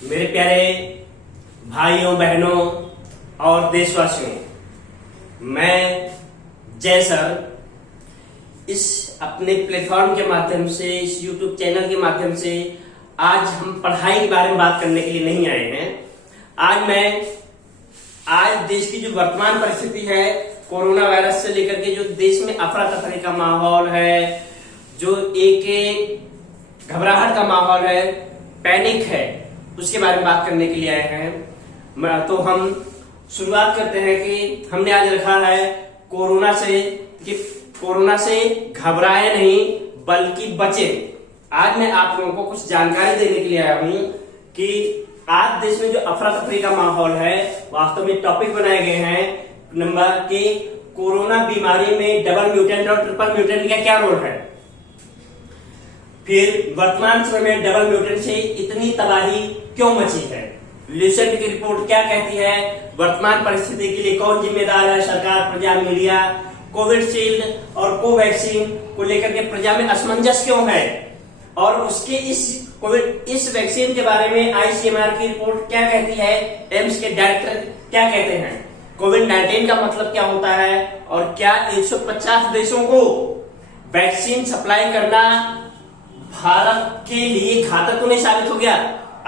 मेरे प्यारे भाइयों बहनों और देशवासियों, मैं जय सर इस अपने प्लेटफॉर्म के माध्यम से, इस यूट्यूब चैनल के माध्यम से आज हम पढ़ाई के बारे में बात करने के लिए नहीं आए हैं। आज देश की जो वर्तमान परिस्थिति है, कोरोना वायरस से लेकर के जो देश में अफरा तफरी का माहौल है, जो एक घबराहट का माहौल है, पैनिक है, उसके बारे में बात करने के लिए आए हैं। तो हम शुरुआत करते हैं कि हमने आज रखा है कोरोना से, कि कोरोना से घबराए नहीं बल्कि बचे। आज मैं आप लोगों को कुछ जानकारी देने के लिए आया हूं कि आज देश में जो अफरा तफरी का माहौल है, वास्तव में टॉपिक बनाए गए हैं नंबर के कोरोना बीमारी में डबल म्यूटेंट और ट्रिपल म्यूटेंट का क्या रोल है। फिर वर्तमान समय में डबल म्यूटेंट से इतनी तबाही क्यों मची है, ल्यूसेंट की रिपोर्ट क्या कहती है, वर्तमान परिस्थिति के लिए कौन जिम्मेदार है, सरकार, प्रजा, मीडिया, कोविशील्ड और कोवैक्सीन को लेकर के प्रजा में असमंजस क्यों है, और उसके इस वैक्सीन के बारे में आईसीएमआर की रिपोर्ट क्या कहती है, एम्स के डायरेक्टर क्या कहते हैं, कोविड-19 का मतलब क्या होता है, और क्या 150 देशों को वैक्सीन सप्लाई करना भारत के लिए घातक तो नहीं साबित हो गया।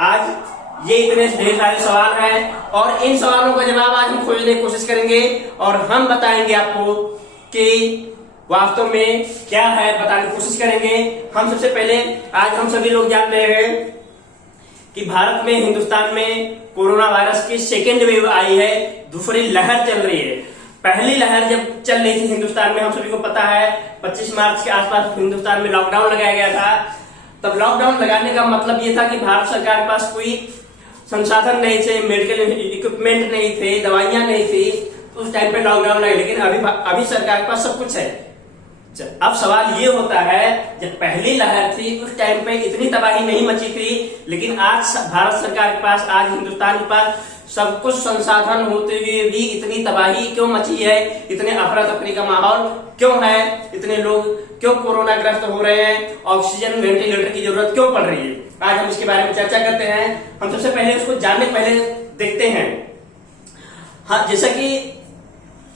आज ये इतने ढेर सारे सवाल हैं और इन सवालों का जवाब आज हम खोजने की कोशिश करेंगे और हम बताएंगे आपको कि वास्तव में क्या है, बताने की कोशिश करेंगे। हम सबसे पहले आज हम सभी लोग जान रहे हैं कि भारत में, हिंदुस्तान में कोरोना वायरस की सेकेंड वेव आई है, दूसरी लहर चल रही है। पहली लहर जब चल रही थी हिंदुस्तान में, हम सभी को पता है 25 मार्च के आसपास हिंदुस्तान में लॉकडाउन लगाया गया था। तब लॉकडाउन लगाने का मतलब ये था कि भारत सरकार के पास कोई संसाधन नहीं थे, मेडिकल इक्विपमेंट नहीं थे, दवाइयां नहीं थी, तो उस टाइम पे लॉकडाउन लगे। लेकिन अभी सरकार के पास सब कुछ है। अब सवाल ये होता है, जब पहली लहर थी उस टाइम पे इतनी तबाही नहीं मची थी, लेकिन आज भारत सरकार के पास, आज हिंदुस्तान के पास सब कुछ संसाधन होते हुए भी इतनी तबाही क्यों मची है, इतने अफरा तफरी का माहौल क्यों है, इतने लोग क्यों कोरोना ग्रस्त हो रहे हैं, ऑक्सीजन वेंटिलेटर की जरूरत क्यों पड़ रही है, आज हम इसके बारे में चर्चा करते हैं। हम सबसे पहले उसको जानने के पहले देखते हैं। हाँ, जैसा कि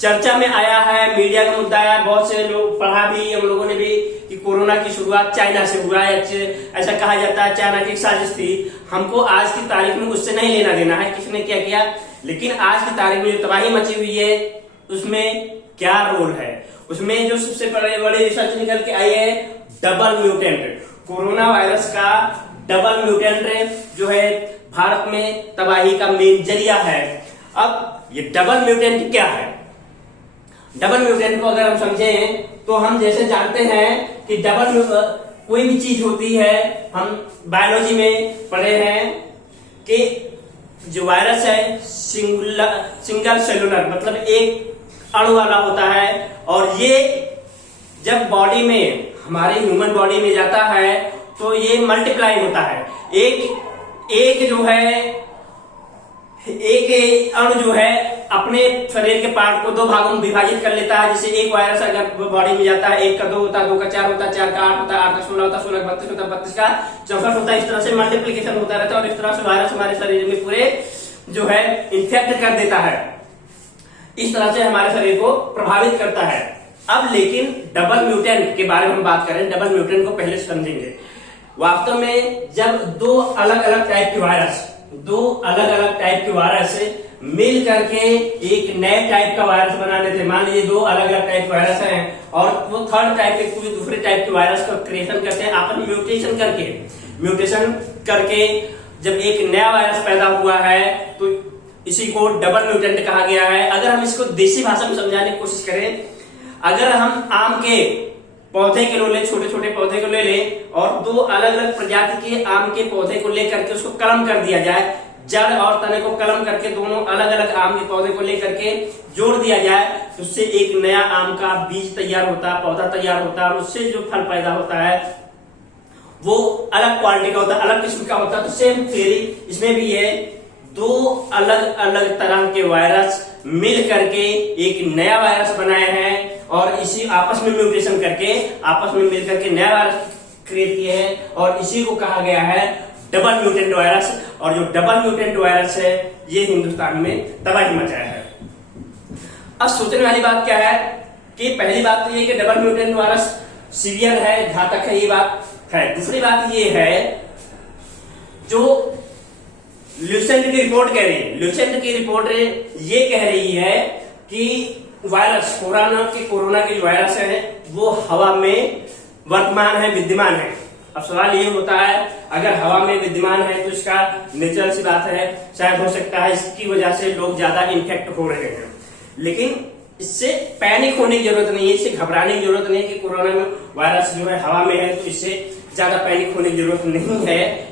चर्चा में आया है, मीडिया का मुद्दा आया, बहुत से लोग पढ़ा भी, हम लोगों ने भी कि कोरोना की शुरुआत चाइना से हुआ है, ऐसा कहा जाता है चाइना की साजिश थी। हमको आज की तारीख में उससे नहीं लेना देना है किसने क्या किया, लेकिन आज की तारीख में जो तबाही मची हुई है उसमें क्या रोल है। उसमें जो सबसे बड़े रिसर्च निकल के आई है, डबल म्यूटेंट, कोरोना वायरस का डबल म्यूटेंट जो है भारत में तबाही का मेन जरिया है। अब ये डबल म्यूटेंट क्या है? डबल म्यूटेंट को अगर हम समझें तो हम जैसे जानते हैं कि कोई भी चीज होती है, हम बायोलॉजी में पढ़े हैं कि जो वायरस है सिंगल सेलुलर, मतलब एक अणु वाला होता है, और ये जब बॉडी में, हमारे ह्यूमन बॉडी में जाता है तो ये मल्टीप्लाई होता है। एक जो है, एक अणु जो है अपने शरीर के पार्ट को दो भागों में विभाजित कर लेता है। जैसे एक वायरस अगर बॉडी में जाता है, 1 का 2 होता है, 2 का 4 होता है, 4 का 8 होता है, 8 का 16 होता है, 16 का 32 होता है, 32 का 64 होता है। इस तरह से मल्टीप्लीकेशन होता रहता है और इस तरह से वायरस हमारे शरीर में पूरे जो है इन्फेक्ट कर देता है, इस तरह से हमारे शरीर को प्रभावित करता है। अब लेकिन डबल म्यूटेंट के बारे में हम बात करें, डबल म्यूटेंट को पहले समझेंगे। वास्तव में जब दो अलग अलग टाइप के वायरस मिल करके एक नए टाइप का वायरस बना लेते हैं, मान लीजिए 2 अलग अलग टाइप वायरस हैं और वो थर्ड टाइप के कोई दूसरे टाइप के वायरस का क्रिएशन करते हैं, आपस में म्यूटेशन करके जब एक नया वायरस पैदा हुआ है तो इसी को डबल म्यूटेंट कहा गया है। अगर हम इसको देसी भाषा में समझाने की कोशिश करें, अगर हम आम के पौधे के ले, छोटे छोटे पौधे को ले लें और 2 अलग अलग प्रजाति के आम के पौधे को लेकर के उसको कलम कर दिया जाए, जड़ और तने को कलम करके दोनों अलग अलग आम के पौधे को लेकर के जोड़ दिया जाए, तो उससे एक नया आम का बीज तैयार होता है, पौधा तैयार होता है, और उससे जो फल पैदा होता है वो अलग क्वालिटी का होता है, अलग किस्म का होता है। तो सेम थ्योरी इसमें भी है, 2 अलग अलग तरह के वायरस मिल करके एक नया वायरस बनाए हैं और इसी आपस में म्यूटेशन करके आपस में मिलकर के नया वायरस क्रिएट किए हैं, और इसी को कहा गया है डबल म्यूटेंट वायरस, और जो डबल म्यूटेंट वायरस है ये हिंदुस्तान में तबाही मचाया है। अब सोचने वाली बात क्या है कि पहली बात तो ये कि डबल म्यूटेंट वायरस सीवियर है, घातक है, ये बात है। दूसरी बात ये है जो ल्यूसेंट की रिपोर्ट कह रही है, ल्यूसेंट की रिपोर्ट ये कह रही है कि वायरस कोरोना के जो वायरस है वो हवा में वर्तमान है, विद्यमान है। अब सवाल ये होता है अगर हवा में विद्यमान है तो इसका नेचुरल सी बात है, शायद हो सकता है इसकी वजह से लोग ज्यादा इन्फेक्ट हो रहे हैं, लेकिन इससे पैनिक होने की जरूरत नहीं है, इससे घबराने की जरूरत नहीं है कि कोरोना में वायरस जो है हवा में है तो इससे ज्यादा पैनिक होने की जरूरत नहीं है।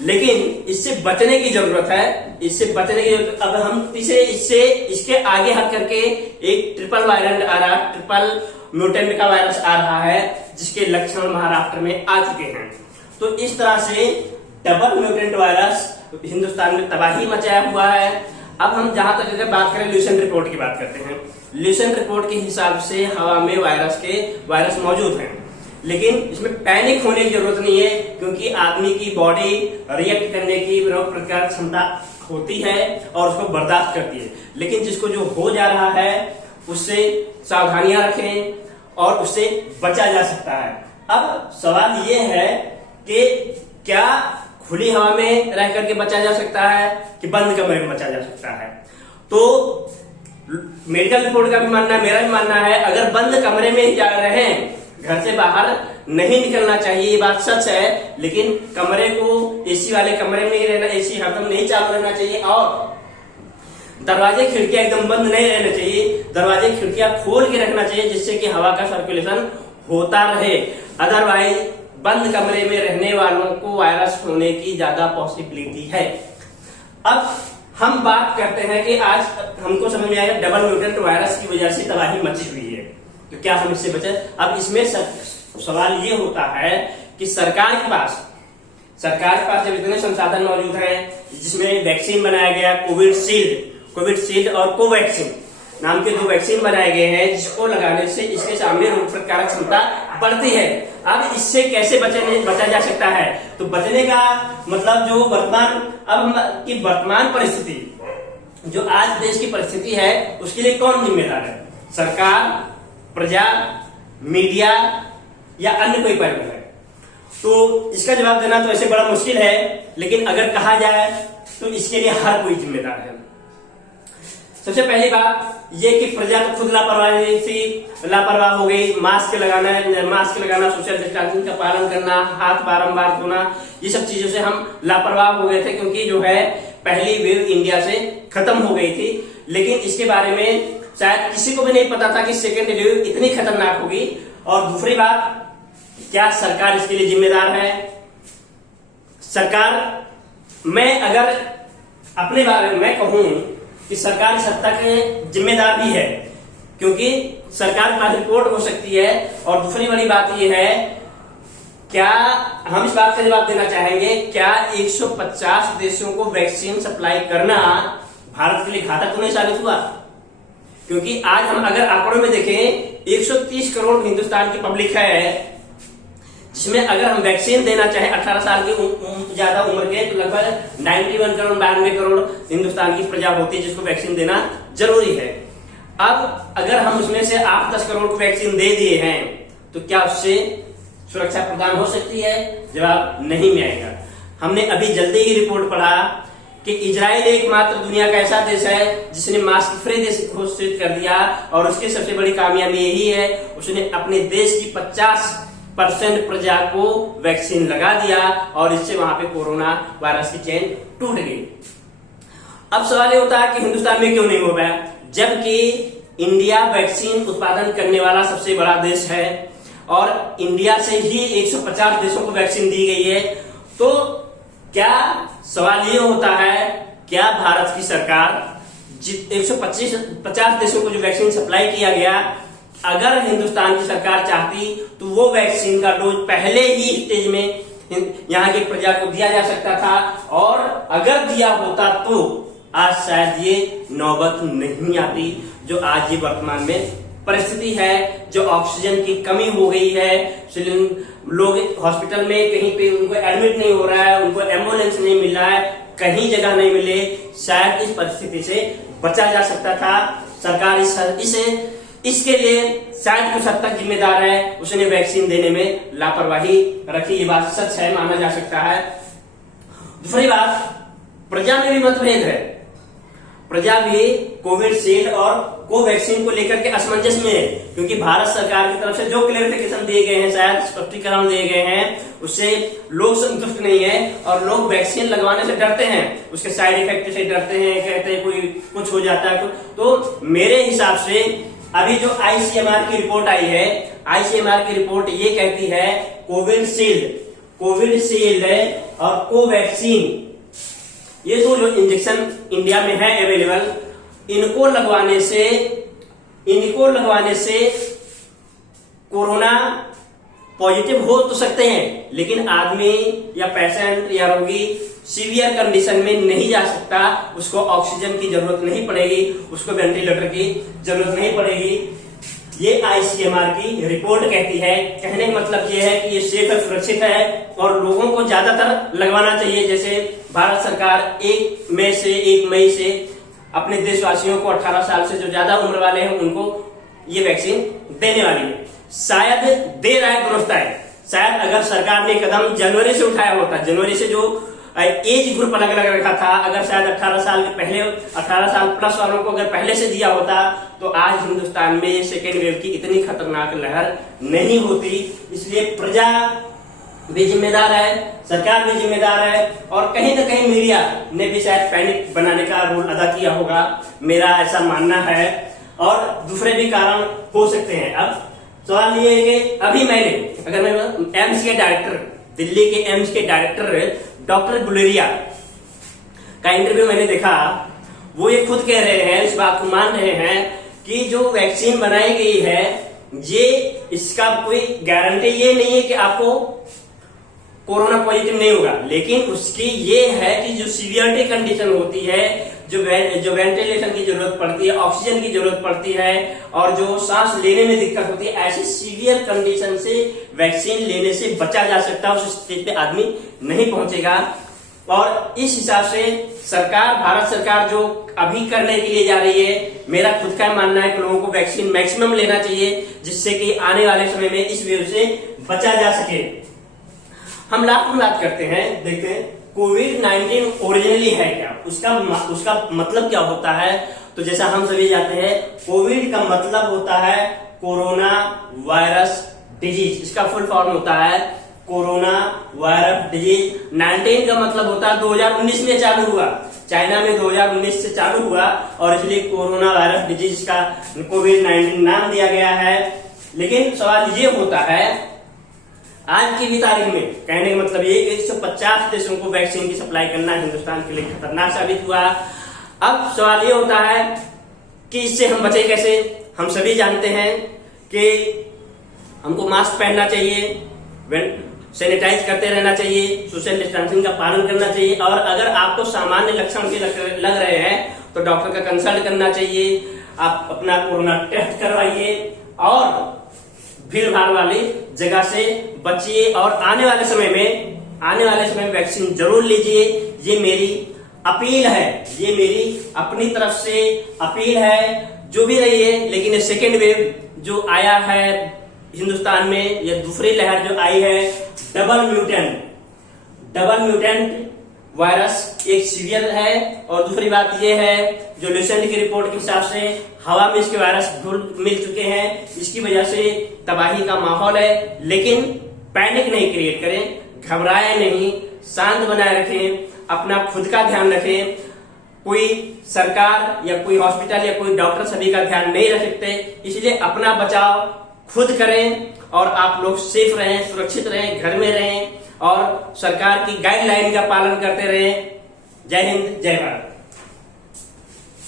लेकिन इससे बचने की जरूरत है, इससे बचने की जरूरत। अब हम इसके आगे हट करके एक ट्रिपल म्यूटेंट का वायरस आ रहा है जिसके लक्षण महाराष्ट्र में आ चुके हैं। तो इस तरह से डबल म्यूटेंट वायरस हिंदुस्तान में तबाही मचाया हुआ है। अब हम जहां तक अगर बात करें ल्यूसेंट रिपोर्ट की बात करते हैं, ल्यूसेंट रिपोर्ट के हिसाब से हवा में वायरस मौजूद हैं, लेकिन इसमें पैनिक होने की जरूरत नहीं है क्योंकि आदमी की बॉडी रिएक्ट करने की रोग प्रतिकारक क्षमता होती है और उसको बर्दाश्त करती है। लेकिन जिसको जो हो जा रहा है उससे सावधानियां रखें और उससे बचा जा सकता है। अब सवाल ये है कि क्या खुली हवा में रह करके बचा जा सकता है कि बंद कमरे में बचा जा सकता है? तो मेडिकल रिपोर्ट का भी मानना है, मेरा भी मानना है, अगर बंद कमरे में जा रहे हैं, घर से बाहर नहीं निकलना चाहिए, ये बात सच है, लेकिन कमरे को एसी वाले कमरे में ही रहना, एसी हरदम नहीं चालू रहना चाहिए और दरवाजे खिड़कियां एकदम बंद नहीं रहना चाहिए, दरवाजे खिड़कियां खोल के रखना चाहिए जिससे कि हवा का सर्कुलेशन होता रहे। अदरवाइज बंद कमरे में रहने वालों को वायरस होने की ज्यादा पॉसिबिलिटी है। अब हम बात करते हैं कि आज हमको समझ में आया डबल म्यूटेंट वायरस की वजह से तबाही मची हुई है, तो क्या हम इससे बचे? अब इसमें सवाल ये होता है कि सरकार के पास जब इतने संसाधन मौजूद हैं, जिसमें वैक्सीन बनाया गया, कोविशील्ड और कोवैक्सीन नाम के 2 वैक्सीन बनाए गए हैं, जिसको लगाने से इसके सामने रोग प्रतिकारक क्षमता बढ़ती है। अब इससे कैसे बचा जा सकता है? तो बचने का मतलब जो वर्तमान परिस्थिति, जो आज देश की परिस्थिति है, उसके लिए कौन जिम्मेदार है? सरकार, प्रजा, मीडिया या अन्य कोई पहलू है? तो इसका जवाब देना तो ऐसे बड़ा मुश्किल है, लेकिन अगर कहा जाए तो इसके लिए हर कोई जिम्मेदार है। सबसे पहली बात ये कि प्रजा तो खुद लापरवाह हो गई। मास्क लगाना, सोशल डिस्टेंसिंग का पालन करना, हाथ बारंबार धोना, ये सब चीजों से हम लापरवाह हो गए थे क्योंकि जो है पहली वेव इंडिया से खत्म हो गई थी। लेकिन इसके बारे में शायद किसी को भी नहीं पता था कि सेकेंड वेव इतनी खतरनाक होगी। और दूसरी बात, क्या सरकार इसके लिए जिम्मेदार है? मैं अगर अपने बारे में मैं कहूं कि सरकार इस हद तक जिम्मेदार भी है, क्योंकि सरकार के पास रिपोर्ट हो सकती है। और दूसरी बड़ी बात यह है, क्या हम इस बात का जवाब देना चाहेंगे, क्या 150 देशों को वैक्सीन सप्लाई करना भारत के लिए घातक तो नहीं साबित हुआ? क्योंकि आज हम अगर आंकड़ों में देखें, 130 करोड़ हिंदुस्तान की पब्लिक है, जिसमें अगर हम वैक्सीन देना चाहें 18 साल की ज्यादा उम्र के, तो लगभग 91 करोड़ 92 करोड़ हिंदुस्तान की प्रजा होती है जिसको वैक्सीन देना जरूरी है। अब अगर हम उसमें से 8-10 करोड़ को वैक्सीन दे दिए हैं तो क्या उससे सुरक्षा प्रदान हो सकती है? जवाब नहीं में आएगा। हमने अभी जल्दी ही रिपोर्ट पढ़ा कि इजराइल एकमात्र दुनिया का ऐसा देश है जिसने मास्क फ्री देश घोषित कर दिया, और उसकी सबसे बड़ी कामयाबी यही है, उसने अपने देश की 50% प्रजा को वैक्सीन लगा दिया और इससे वहां पे कोरोना वायरस की चेन टूट गई। अब सवाल ये होता है कि हिंदुस्तान में क्यों नहीं हो पाया, जबकि इंडिया वैक्सीन उत्पादन करने वाला सबसे बड़ा देश है और इंडिया से ही 150 देशों को वैक्सीन दी गई है। तो क्या सवाल ये होता है, क्या भारत की सरकार 150 देशों को जो वैक्सीन सप्लाई किया गया, अगर हिंदुस्तान की सरकार चाहती तो वो वैक्सीन का डोज पहले ही स्टेज में यहाँ की प्रजा को दिया जा सकता था, और अगर दिया होता तो आज शायद ये नौबत नहीं आती जो आज ये वर्तमान में परिस्थिति है, जो ऑक्सीजन की कमी हो गई है, लोग हॉस्पिटल में कहीं पे उनको एडमिट नहीं हो रहा है, उनको एम्बुलेंस नहीं मिल रहा है, कहीं जगह नहीं मिले, शायद इस परिस्थिति से बचा जा सकता था। सरकार इसके लिए शायद कुछ हद तक जिम्मेदार है, उसने वैक्सीन देने में लापरवाही रखी, ये बात सच है, माना जा सकता है। दूसरी बात, प्रजा में भी मतभेद है। प्रजा भी कोविशील्ड और कोवैक्सीन को लेकर के असमंजस में है, क्योंकि भारत सरकार की तरफ से जो क्लेरिफिकेशन दिए गए हैं, शायद स्पष्टीकरण दिए गए हैं, उससे लोग संतुष्ट नहीं है और लोग वैक्सीन लगवाने से डरते हैं, उसके साइड इफेक्ट से डरते हैं, कहते हैं कोई कुछ हो जाता है। तो मेरे हिसाब से अभी जो आईसीएमआर की रिपोर्ट आई है, आईसीएमआर की रिपोर्ट ये कहती है कोविशील्ड और कोवैक्सीन, ये दो जो इंजेक्शन इंडिया में है अवेलेबल, इनको लगवाने से कोरोना पॉजिटिव हो तो सकते हैं, लेकिन आदमी या पेशेंट या रोगी सीवियर कंडीशन में नहीं जा सकता, उसको ऑक्सीजन की जरूरत नहीं पड़ेगी, उसको वेंटिलेटर की जरूरत नहीं पड़ेगी। ये आईसीएमआर की रिपोर्ट कहती है। कहने का मतलब ये है कि ये सेफ है, सुरक्षित है और लोगों को ज्यादातर लगवाना चाहिए। जैसे भारत सरकार 1 मई से अपने देशवासियों को 18 साल से जो ज्यादा उम्र वाले हैं उनको ये वैक्सीन देने वाली है। शायद देर आए दुरुस्त आए। शायद अगर सरकार ने कदम जनवरी से उठाया होता, जनवरी से जो एज ग्रुप अलग अलग रखा था, अगर शायद 18 साल के पहले 18 साल प्लस वालों को अगर पहले से दिया होता तो आज हिंदुस्तान में सेकेंड वेव की इतनी खतरनाक लहर नहीं होती। इसलिए प्रजा भी जिम्मेदार है, सरकार भी जिम्मेदार है और कहीं ना कहीं मीडिया ने भी शायद पैनिक बनाने का रोल अदा किया होगा, मेरा ऐसा मानना है। और दूसरे भी कारण हो सकते हैं। अब सवाल ये है कि अभी अगर मैं एम्स के डायरेक्टर, दिल्ली के एम्स के डायरेक्टर डॉक्टर गुलेरिया का इंटरव्यू मैंने देखा, वो ये खुद कह रहे हैं, इस बात को मान रहे हैं कि जो वैक्सीन बनाई गई है ये इसका कोई गारंटी ये नहीं है कि आपको कोरोना पॉजिटिव नहीं होगा, लेकिन उसकी ये है कि जो सीवियरिटी कंडीशन होती है, जो वेंटिलेशन की जरूरत पड़ती है, ऑक्सीजन की जरूरत पड़ती है और जो सांस लेने में दिक्कत होती है, ऐसी सीवियर कंडीशन से वैक्सीन लेने से बचा जा सकता है, उस स्टेज पे आदमी नहीं पहुंचेगा। और इस हिसाब से सरकार, भारत सरकार जो अभी करने के लिए जा रही है, मेरा खुद का मानना है कि लोगों को वैक्सीन मैक्सिमम लेना चाहिए, जिससे कि आने वाले समय में इस वेव से बचा जा सके। हम लास्ट में बात करते हैं, देखते हैं कोविड-19 ओरिजिनली है क्या, उसका मतलब क्या होता है। तो जैसा हम सभी जानते हैं, कोविड का मतलब होता है कोरोना वायरस डिजीज, इसका फुल फॉर्म होता है कोरोना वायरस डिजीज। 19 का मतलब होता है 2019 में चालू हुआ, चाइना में 2019 से चालू हुआ और इसलिए कोरोना वायरस डिजीज का कोविड-19 नाम दिया गया है। लेकिन सवाल ये होता है, आज की भी तारीख में कहने का मतलब ये 150 देशों को वैक्सीन की सप्लाई करना हिंदुस्तान के लिए खतरनाक साबित हुआ। अब सवाल ये होता है कि इससे हम बचे कैसे। हम सभी जानते हैं कि हमको मास्क पहनना चाहिए, सैनिटाइज करते रहना चाहिए, सोशल डिस्टेंसिंग का पालन करना चाहिए और अगर आपको सामान्य लक्षण भी लग रहे हैं तो डॉक्टर का कंसल्ट करना चाहिए। आप अपना कोरोना टेस्ट करवाइए और भीड़ भाड़ वाली जगह से बचिए और आने वाले समय में वैक्सीन जरूर लीजिए। ये मेरी अपील है, ये मेरी अपनी तरफ से अपील है, जो भी रही है। लेकिन ये सेकेंड वेव जो आया है हिंदुस्तान में, या दूसरी लहर जो आई है, डबल म्यूटेंट वायरस एक सीवियर है। और दूसरी बात यह है, जो रिसेंट की रिपोर्ट के हिसाब से हवा में इसके वायरस घुल मिल चुके हैं, इसकी वजह से तबाही का माहौल है। लेकिन पैनिक नहीं क्रिएट करें, घबराएं नहीं, शांत बनाए रखें, अपना खुद का ध्यान रखें। कोई सरकार या कोई हॉस्पिटल या कोई डॉक्टर सभी का ध्यान नहीं रख सकते, इसलिए अपना बचाव खुद करें और आप लोग सेफ रहें, सुरक्षित रहें, घर में रहें और सरकार की गाइडलाइन का पालन करते रहें। जय हिंद, जय भारत।